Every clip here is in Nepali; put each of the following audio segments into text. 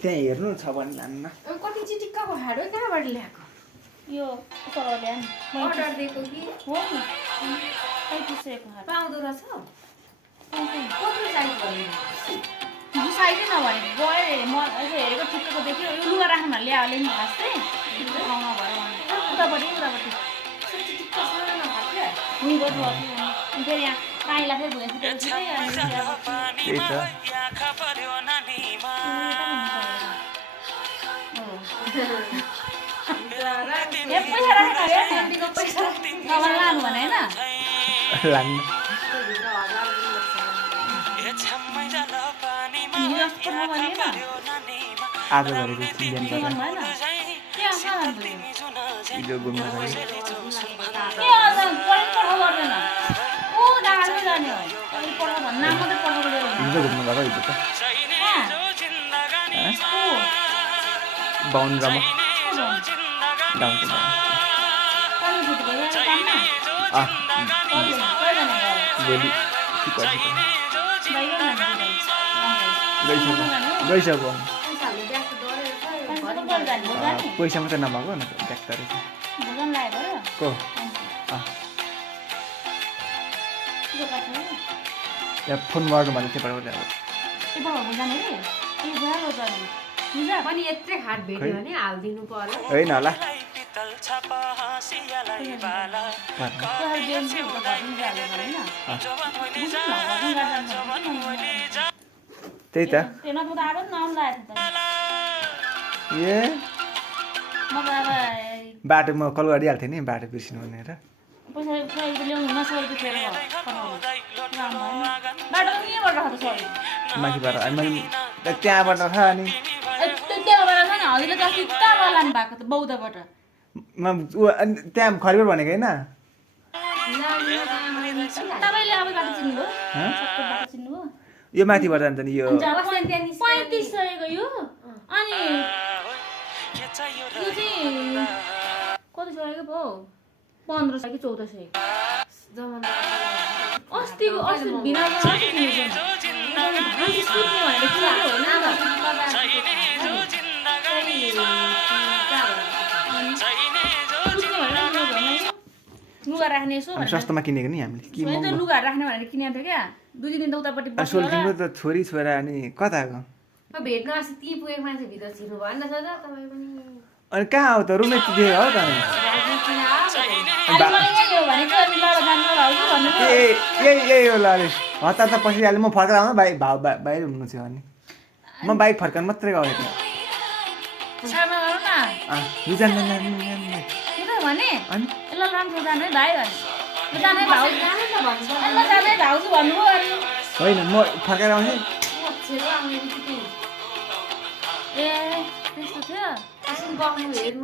त्यहाँ हेर्नु छ भने लान्न कति चिटिक्काको हाडो कहाँबाट ल्याएको यो तल ल्यान अर्डर दिएको कि हो नि 3500 को हात पाउँदो रहेछ कति साइज भन्नु साइजै नभने गए म हेरेको ठिक्कको देख्यो यो लुगा राख्नुमा ल्यायो नि खास चाहिँ ठाउँमा भयो उतापट्टि चिटिक्का सानो हातले फेरि यहाँ काइला फेरि भुइँसित त्यही त पैसा राखेको पैसा लानु भने होइन लान्न आज गरेको चिन्दैन हिजो घुम्न हिजो घुम्नु गएको हिजो त बाहुन्ड्रामा गाउँको भोलि गइसक्यो पैसा मात्रै नभएको न ट्याक्टर को त्यहाँ फोन गर्नु भने त्यहाँबाट पनि यत्रै हात भेट्यो भने हालिदिनु पर्यो होइन होला त्यही त ए बाटोमा कल गरिहाल्थेँ नि बाटो बिर्सिनु भनेर माथिबाट मैले त्यहाँबाट छ अनि त्यहाँ खरिबर भनेको होइन यो माथिबाट जान्छ नि यो 3500 यो अनि यो चाहिँ कति सयको पो 1500 कि 1400 अस्ति बिना लुगा राख्ने यसो सस्तोमा किनेको नि हामीले लुगा राख्ने भनेर किनेको थियो क्या 2 दिन त उतापट्टि तिम्रो त छोरी छोरा अनि कताको भेट्न अस्ति ती पुगेको मान्छे भित्र छिर्नु भएन सर तपाईँ पनि अनि कहाँ हो त रुमै दिए हो त यही हो ल हतार त पसिहाल्यो म फर्केर आउनु बाहिर हुनु थियो अनि म बाइक फर्काउनु मात्रै गएको थिएँ होइन म फर्केर आउँछु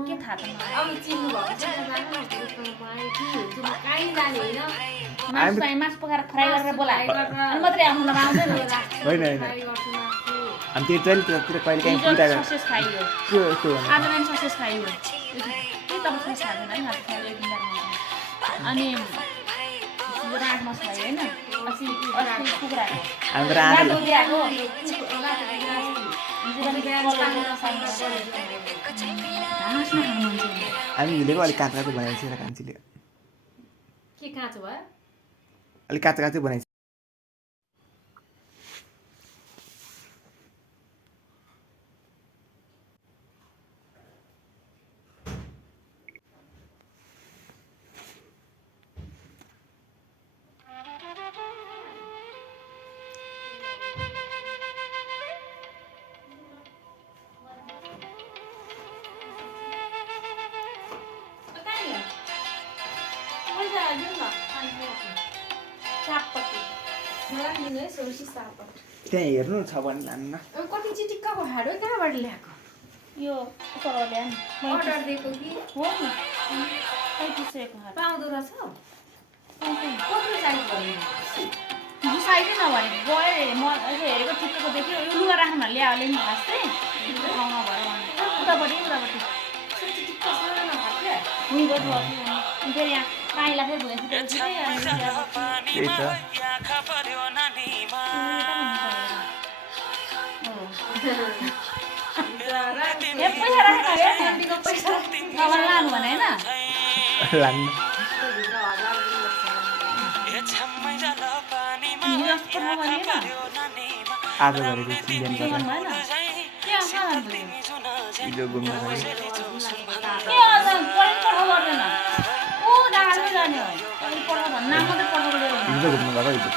के थाहा मासु पकाएर फ्राई गरेर बोलायो मात्रै आउनु आउँदैन होइन होइन हामी त्यो ट्रेनतिर कहिले काहीँ पुऱ्याएर ससेस खाइयो आज पनि ससेस खाइयो के तपाईँ ससेस खाँदैन है अनि रात मासु खायो होइन अस्ति कुखुरा हामी हिँडेको अलिक काँचो काँचो बनाइन्छ र कान्छीले के काँचो भयो अलिक काँचो काँचो बनाइन्छ त्यहाँ हेर्नु छ भने लान्न कति चिटिक्काको हाडो कहाँबाट ल्याएको यो तल ल्यान अर्डर दिएको कि हो नि 3500 को हात पाउँदो रहेछ कति साइज भन्नु साइजै नभने गए म हेरेको ठिक्कको देख्यो यो लुगा राख्नुमा ल्यायो नि खास चाहिँ ठाउँमा भयो उतापट्टि चिटिक्का सानो हातले फेरि यहाँ काइला फेरि भुइँसित त्यही त ए पैसा राखेन अरे क्यान्टीको पैसा नभए लानु भने होइन लाग्नु हिजो अस्ति पठाउ भने होइन आज गरेको चिन्दैन के गर्नु भएन के आशा गर्नु हिजो घुम्न गयो के अझ पढ्नु पठाउ गर्दैन ऊ डाँडो जाने हो अहिले पठाउ भन्नु नाम मात्रै पठाउ गरेर हिजो घुम्नु गएको हिजो त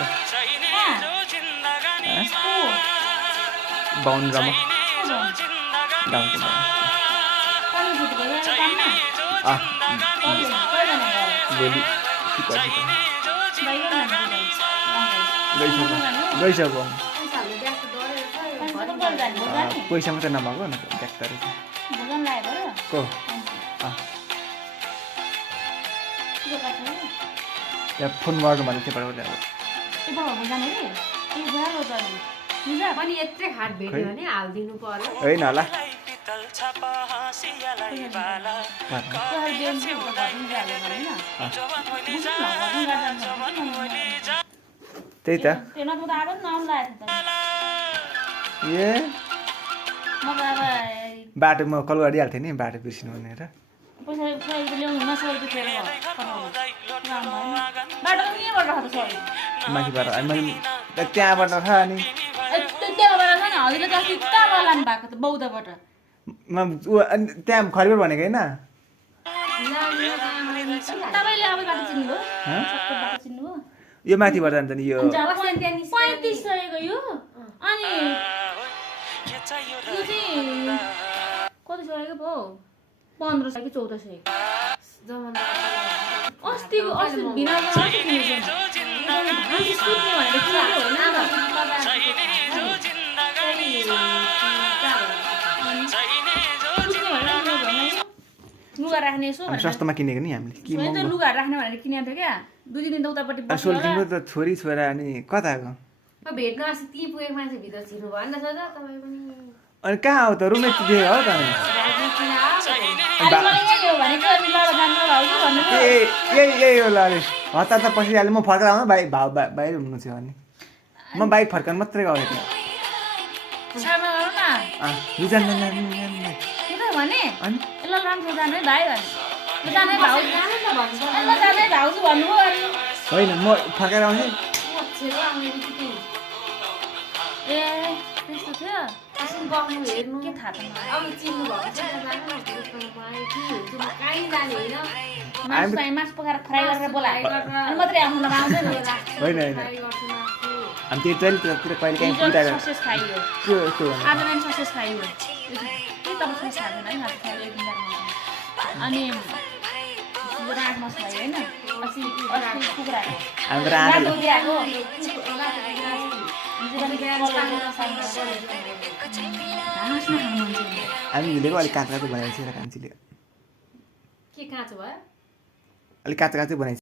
बाहुन्ड्रामा गाउँको भोलि गइसक्यो पैसा मात्रै नभएको न ट्याक्टर को यहाँ फोन गर्नु भने चाहिँ पनि यत्रै खाट भेट्यो भने हालिदिनु पर्यो होइन होला त्यही त ए बाटोमा कल गरिहाल्थेँ नि बाटो बिर्सिनु भनेर माथिबाट मैले त्यहाँबाट छ अनि त्यहाँ खरिबर भनेको होइन यो माथिबाट जान्छ नि यो 35 सयको यो अनि यो चाहिँ कति सयको भयो 15 सय कि 14 सय अस्ति बिना लुगा राख्ने यसो सस्तोमा किनेको नि हामीले कि लुगा राख्ने भनेर किनेको थियो क्या 2 दिन त उतापट्टि सोल्टिङको त छोरी छोरा अनि कताको भेट्न अस्ति ती पुगेको मान्छे भित्र छिर्नु भयो नि त सर तपाईँ पनि अनि कहाँ हो त रुममेट दिए हो त यही होला अरे हतार त पसिहाल्यो म फर्केर आउनु बाहिर हुनु थियो अनि म बाइक फर्काउनु मात्रै गएको थिएँ भने ल राम्रो जाने भाइ भने भाउजू भन्नुभयो होइन म फर्केर आउँछु ए त्यस्तो थियो हेर्नु के थाहा छ अब चिन्नु भएको मासु पकाएर फ्राई गरेर बोलायो अनि मात्रै आफ्नो आउँछ नि होइन हामी त्यो ट्रेनतिर कहिले काहीँ पुगिरहेको ससेस खाइयो आज बिहान ससेस खाइयो तपाईँ खाँदैन है अनि 8 मास खायो होइन अस्ति कुखुरा हामी हिँडेको अलिक काँचो काँचो बनाएको छ कान्छीले के काँचो भयो अलिक काँचो काँचो बनाएको